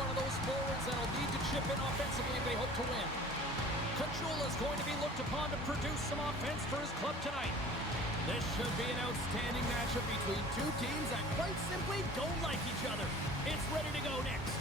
one of those forwards that'll need to chip in offensively if they hope to win. Caggiula's going to be looked upon to produce some offense for his club tonight. This should be an outstanding matchup between two teams that quite simply don't like each other. It's ready to go next.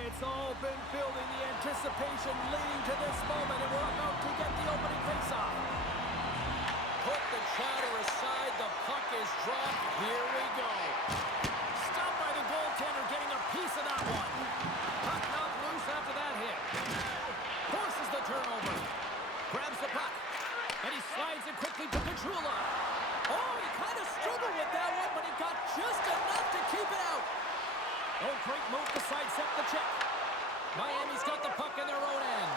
It's all been building, the anticipation leading to this moment, and we're about to get the opening faceoff. Put the chatter aside, the puck is dropped. Here we go. Stopped by the goaltender, getting a piece of that one. Puck knocked loose after that hit. Forces the turnover. Grabs the puck. And he slides it quickly to Caggiula. Oh, he kind of struggled with that one, but he got just enough to keep it out. Oh, great move to sidestep the check. Miami's got the puck in their own end.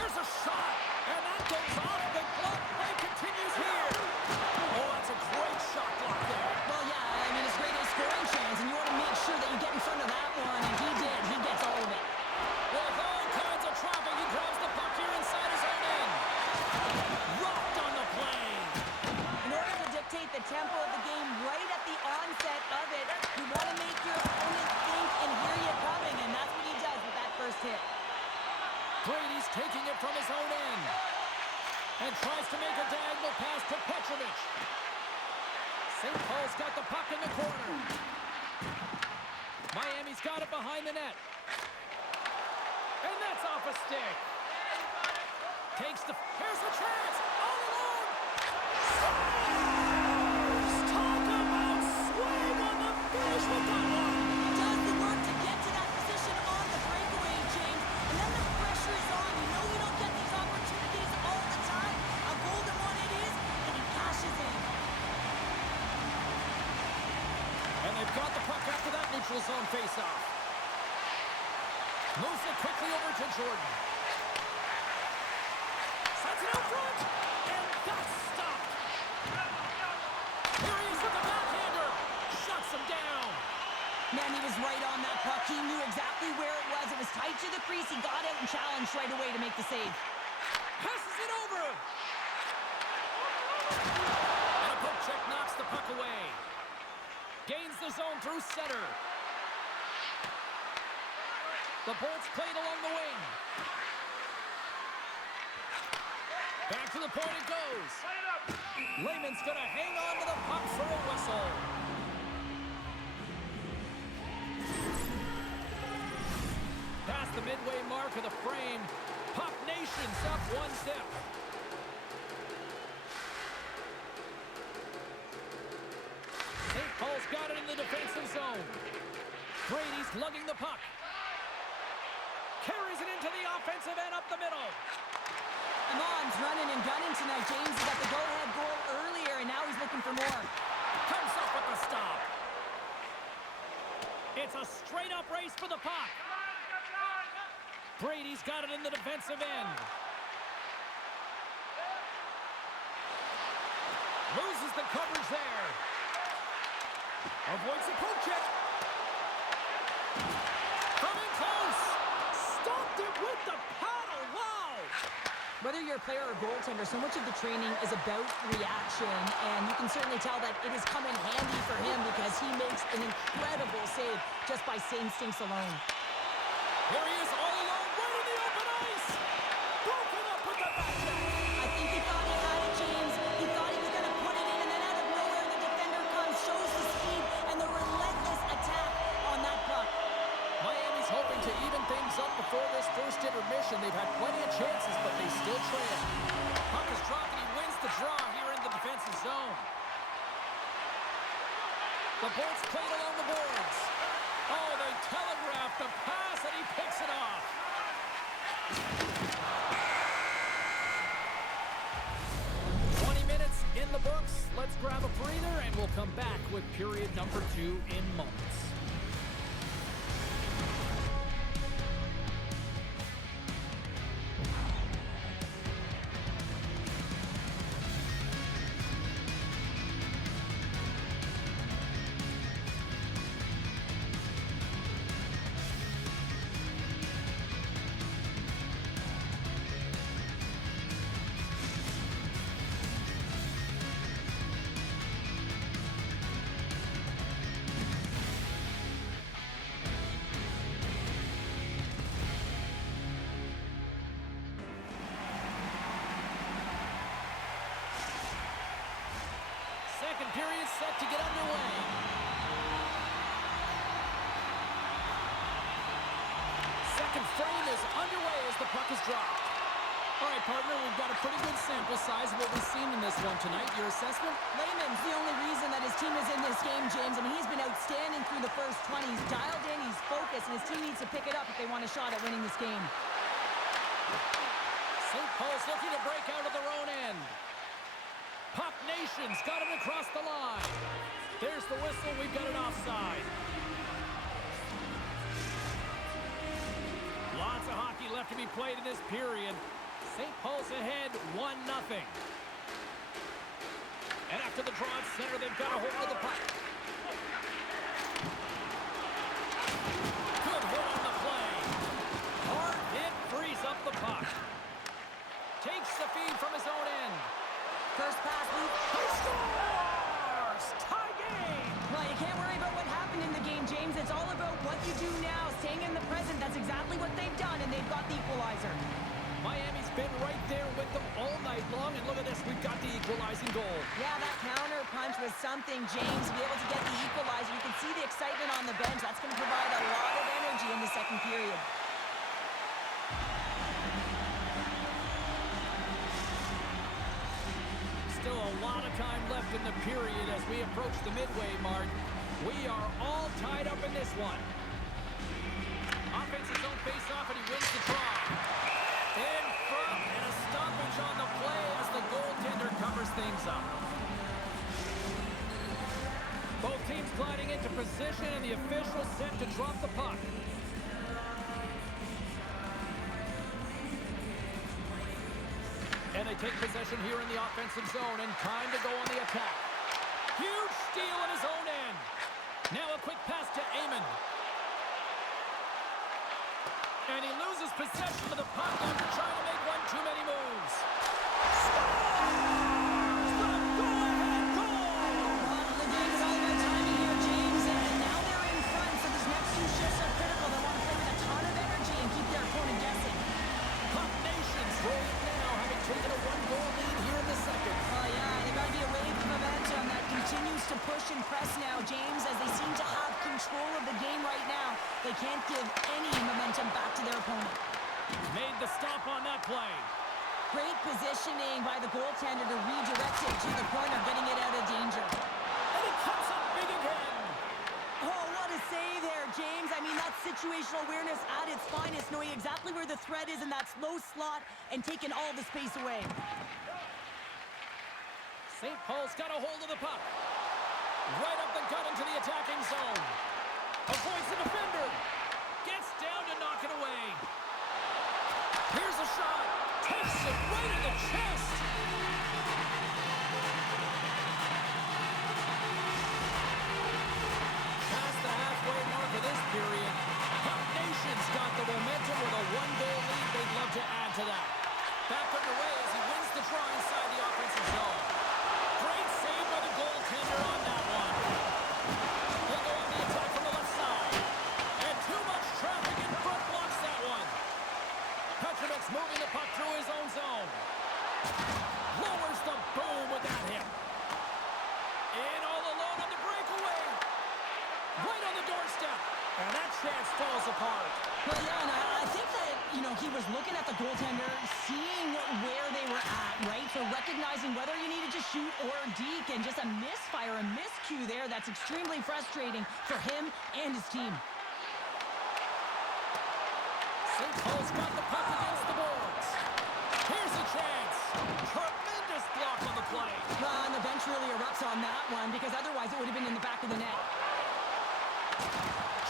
Here's a shot, and that goes off. The glove play continues here. Oh, that's a great shot block there. Well, yeah, I mean, it's great a scoring chance, and you want to make sure that you get in front of that one, and he did. He gets all of it. With all kinds of traffic, he grabs the puck here inside his own end. Rocked on the play. In order to dictate the tempo of the game right at the onset of it, you want to make your opponent think and hear you coming, and that's what he does with that first hit. Brady's taking it from his own end and tries to make a diagonal pass to Petrovic. St. Paul's got the puck in the corner. Miami's got it behind the net. And that's off a stick. Takes the... Here's the chance! All alone! Talk about swing on the finish with that one! Does the work to get to that position on the breakaway, James. And then the pressure is on. You know you don't get these opportunities all the time. A golden one it is, and he cashes in. And they've got the puck after that neutral zone faceoff. Moves it quickly over to Jordan. Sets it out front, and that's stopped. Here he is with the backhander. Shuts him down. Man, he was right on that puck. He knew exactly where it was. It was tight to the crease. He got out and challenged right away to make the save. Passes it over. And a poke check knocks the puck away. Gains the zone through center. The Bolts played along the wing. Back to the point it goes. Lehman's going to hang on to the puck for a whistle. Past the midway mark of the frame. Puck Nation's up one step. St. Paul's got it in the defensive zone. Brady's lugging the puck. Carries it into the offensive end up the middle. Amon's running and gunning tonight, James. He got the go-ahead goal earlier, and now he's looking for more. Comes up with the stop. It's a straight-up race for the puck. Brady's got it in the defensive end. Loses the coverage there. Avoids the poke check. Coming close. Stopped it with the paddle. Wow. Whether you're a player or goaltender, so much of the training is about reaction, and you can certainly tell that it is coming handy for him because he makes an incredible save just by instincts alone. Here he is all alone, right in the open ice. Broken up with the back check. I think he thought he had it, James. He thought he was going to put it in, and then out of nowhere, the defender comes, shows the speed, and the relentless attack on that puck. Miami's hoping to even things up before this first intermission. They've had plenty of chances, but they still trail. Puck is dropped, and he wins the draw here in the defensive zone. The Bolts played along the boards. Oh, they telegraphed the pass, and he picks it off. In the books. Let's grab a breather, and we'll come back with period number 2 in moments. set to get underway. Second frame is underway as the puck is dropped. All right, partner, we've got a pretty good sample size of what we've seen in this one tonight. Your assessment? Layman's the only reason that his team is in this game, James. I mean, he's been outstanding through the first 20. He's dialed in, he's focused, and his team needs to pick it up if they want a shot at winning this game. St. Paul's looking to break out of their own end. Puck Nation's got it across the line. There's the whistle. We've got an offside. Lots of hockey left to be played in this period. St. Paul's ahead 1-0. And after the draw at center, they've got a hold of the puck. Good hit on the play. Hard hit frees up the puck. Takes the feed from his own end. First pass, Luke. He scores! Tie game! Well, you can't worry about what happened in the game, James. It's all about what you do now, staying in the present. That's exactly what they've done, and they've got the equalizer. Miami's been right there with them all night long, and look at this, we've got the equalizing goal. Yeah, that counter punch was something, James, to be able to get the equalizer. You can see the excitement on the bench. That's going to provide a lot of energy in the second period. Still a lot of time left in the period as we approach the midway mark. We are all tied up in this one. Offense his own face-off, and he wins the draw. In front, and a stoppage on the play as the goaltender covers things up. Both teams gliding into position, and the official set to drop the puck. And they take possession here in the offensive zone, and time to go on the attack. Huge steal in his own end. Now a quick pass to Amon. And he loses possession of the puck after trying to make one too many moves. Scores! The go-ahead goal! Well, the game is all about timing here, James, and now they're in front, so these next two shifts are critical. They want to play with a ton of energy and keep their opponent guessing. Puck Nation's rolling now, having taken a one-goal lead here in the second. Oh, yeah, they've got to be a wave of momentum that continues to push and press now, James, as they seem to have control of the game right now. They can't give any momentum back to their opponent. Made the stop on that play. Great positioning by the goaltender to redirect it to the point of getting it out of danger. And it comes up big again. Oh, what a save there, James. I mean, that's situational awareness at its finest, knowing exactly where the threat is in that slow slot and taking all the space away. St. Paul's got a hold of the puck. Right up the gut into the attacking zone. Avoids the defender. Gets down to knock it away. Here's a shot. Takes it right in the chest. Past the halfway mark of this period. Puck Nation's got the momentum with a one-goal lead. They'd love to add to that. Back underway as he wins the draw inside the offensive zone. Great save by the goaltender on that one. He'll go on the attack from the left side. And too much traffic in front blocks that one. Petrovic's moving the puck through his own zone. Lowers the boom with that hit. In all alone on the breakaway. Right on the doorstep. And that chance falls apart. Well, yeah, and I think that, he was looking at the goaltender, seeing where they were at, right? So recognizing whether you needed to shoot or deke, and just a misfire, a miscue there. That's extremely frustrating for him and his team. St. Paul's got the puck against the boards. Here's a chance. Tremendous block on the play. And the bench really erupts on that one, because otherwise it would have been in the back of the net.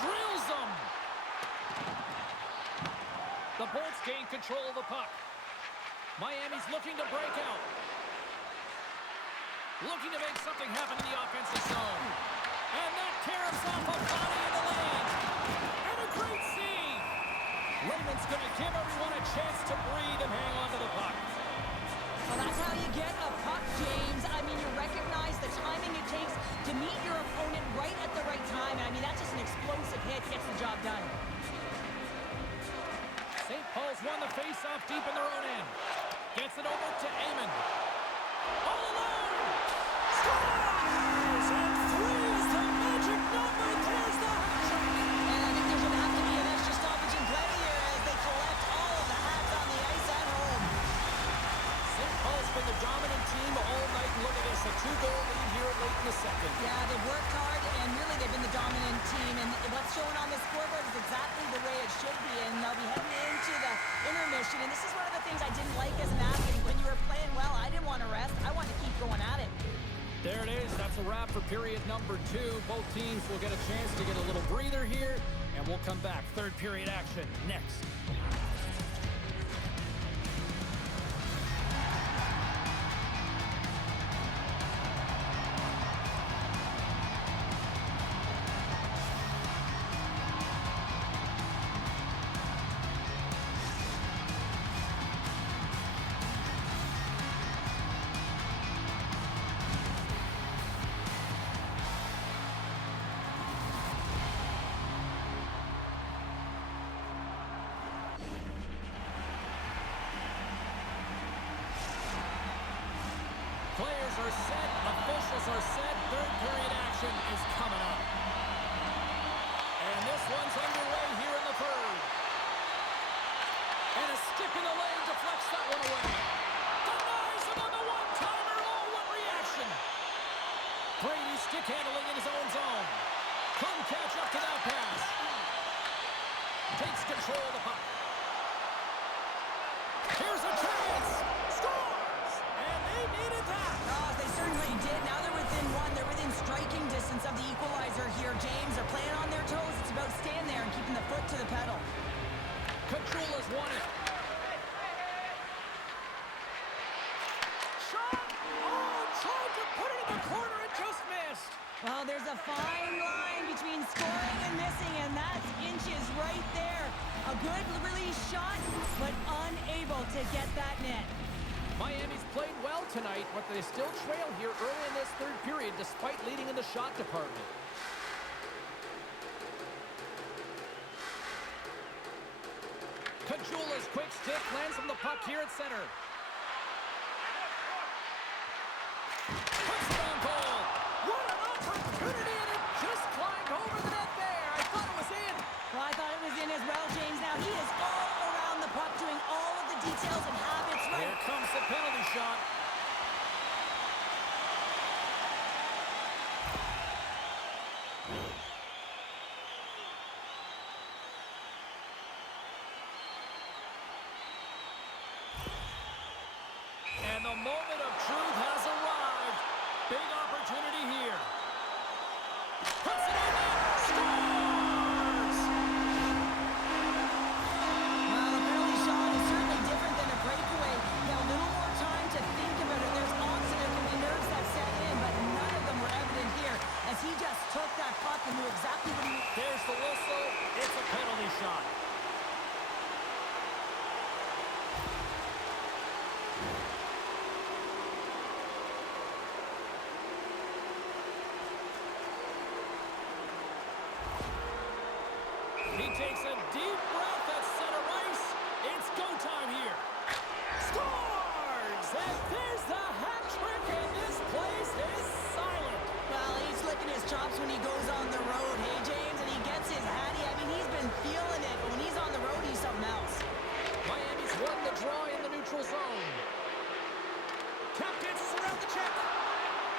Drills them. The Bolts gain control of the puck. Miami's looking to break out. Looking to make something happen in the offensive zone. And that tears off a body in the lane. And a great save. Layman's going to give everyone a chance to breathe and hang on to the puck. Well, that's how you get a puck, James. I mean, you recognize the timing it takes to meet your opponent right at the right time. And I mean, that's just an explosive hit. Gets the job done. St. Paul's won the face-off deep in their own end. Gets it over to Amon. All alone! Scores! And three is the magic number. There's the hat trick. And I think there's going to have to be an extra stoppage in play here as they collect all of the hats on the ice at home. St. Paul's been the dominant team all night. Look at this, a 2-goal lead here late in the second. Yeah, they've worked hard, and really they've been the dominant team. And what's showing on the scoreboard is exactly the way it should be. And they'll be heading into the intermission. And this is one of the things I didn't like as an athlete. When you were playing well, I didn't want to rest. I wanted to keep going at it. There it is. That's a wrap for period number 2. Both teams will get a chance to get a little breather here, and we'll come back. Third period action next. Players are set, officials are set, third period action is coming up. And this one's underway here in the third. And a stick in the lane deflects that one away. Denies him on the one-timer, oh, what reaction! Brady stick handling in his own zone. Couldn't catch up to that pass. Takes control of the puck. Here's a chance! Scores! And they needed that! Oh, they certainly did. Now they're within one. They're within striking distance of the equalizer here. James, they're playing on their toes. It's about staying there and keeping the foot to the pedal. Kachula's won it. Shot! Oh, tried to put it in the corner and just missed. Well, there's a fine line between scoring and missing, and that's inches right there. A good release shot, but unable to get that net. Miami's played well tonight, but they still trail here early in this third period despite leading in the shot department. Kachula's quick stick lands on the puck here at center. Puts it on goal. What an opportunity, and it just climbed over the net there. I thought it was in. Well, I thought it was in as well, James. Now he is all around the puck, doing all of the details and habits right. Here comes the penalty shot. And the moment of truth has arrived. Big opportunity here. Puts it in there. Scores! Well, the penalty shot is certainly different than a breakaway. He had a little more time to think about it. There's odds and there can be nerves that set in, but none of them were evident here as he just took that puck and knew exactly what he... There's the whistle. It's a penalty shot. He takes a deep breath at center ice. It's go time here. Scores! And there's the hat trick, and this place is silent. Well, he's licking his chops when he goes on the road, hey, James, and he gets his hattie. I mean, he's been feeling it, but when he's on the road, he's something else. Miami's won the draw in the neutral zone. Cap dances around the check.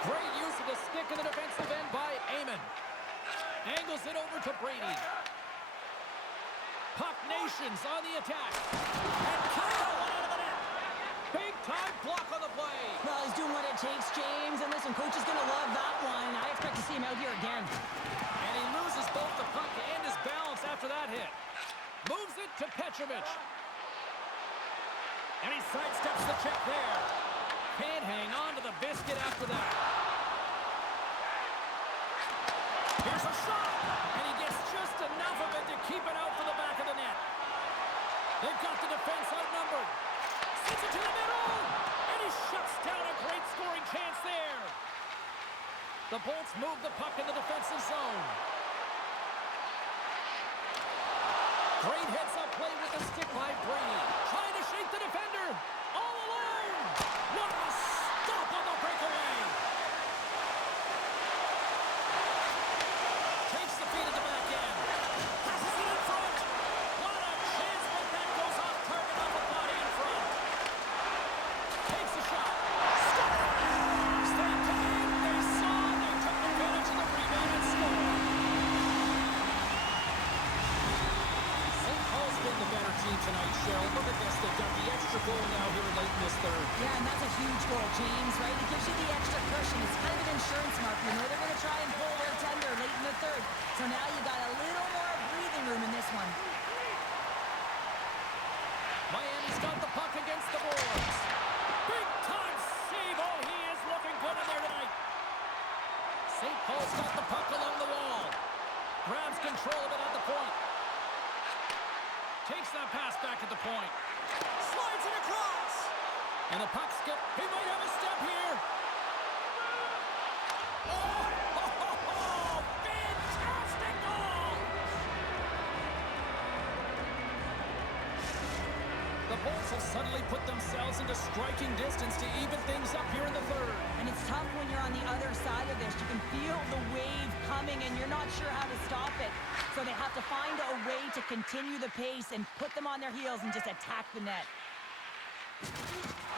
Great use of the stick in the defensive end by Amon. Angles it over to Brady. Puck Nations on the attack. And Kyle went out of the net. Big time block on the play. Well, he's doing what it takes, James. And listen, coach is going to love that one. I expect to see him out here again. And he loses both the puck and his balance after that hit. Moves it to Petrovic. And he sidesteps the check there. Can't hang on to the biscuit after that. Here's a shot. And he gets just enough of it to keep it out for the back of the net. They've got the defense outnumbered. Sends it to the middle. And he shuts down a great scoring chance there. The Bolts move the puck in the defensive zone. Great heads-up play with the stick by Brady. Trying to shake the defender. All alone. What a stop on the breakaway. late in this third. Yeah, and that's a huge goal, James, right? It gives you the extra cushion. It's kind of an insurance marker. You know they're going to try and pull their tender late in the third. So now you got a little more breathing room in this one. Miami's got the puck against the boards. Big time save. Oh, he is looking good in there tonight. St. Paul's got the puck along the wall. Grabs control of it at the point. Takes that pass back at the point. Slides it across. And the puck skip. He might have a step here. Oh, fantastic goal! The Bolts have suddenly put themselves into striking distance to even things up here in the third. And it's tough when you're on the other side of this. You can feel the wave coming, and you're not sure how to stop it. So they have to find a way to continue the pace and put them on their heels and just attack the net.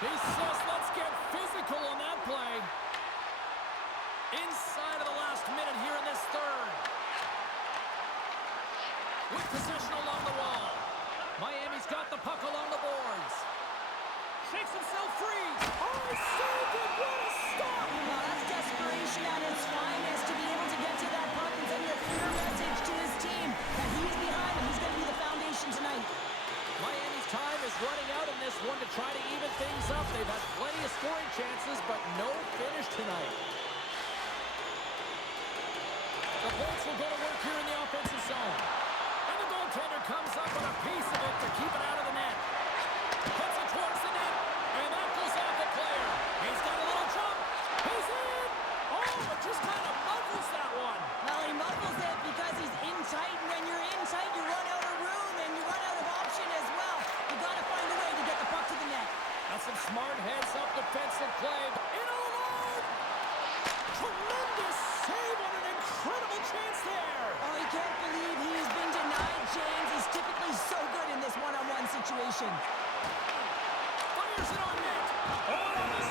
He says, let's get physical on that play. Inside of the last minute here in this third. With possession along the wall. Miami's got the puck along the boards. Shakes himself free. Oh, so good. What a stop. Well, that's desperation at its finest to be able to get to that puck and send a clear message to his team that he's behind him. He's going to be the foundation tonight. Miami's time is running out in this one to try to even things up. They've had plenty of scoring chances, but no finish tonight. The Bolts will go to work here in the offensive zone. And the goaltender comes up with a piece of it to keep it out of the net. Puts it towards the net, and that goes off the player. He's got a little jump. He's in. Oh, it just kind of muffles that one. Well, he muffles it because he's in tight, and when you're in tight, you run out of room, and you run out of option as well. You got to find a way to get the puck to the net. That's some smart heads-up defensive play. In alone. Tremendous save on an incredible chance there. Oh, he can't believe he's been denied, James. He's typically so good in this one-on-one situation. Fires it on net. Oh, on this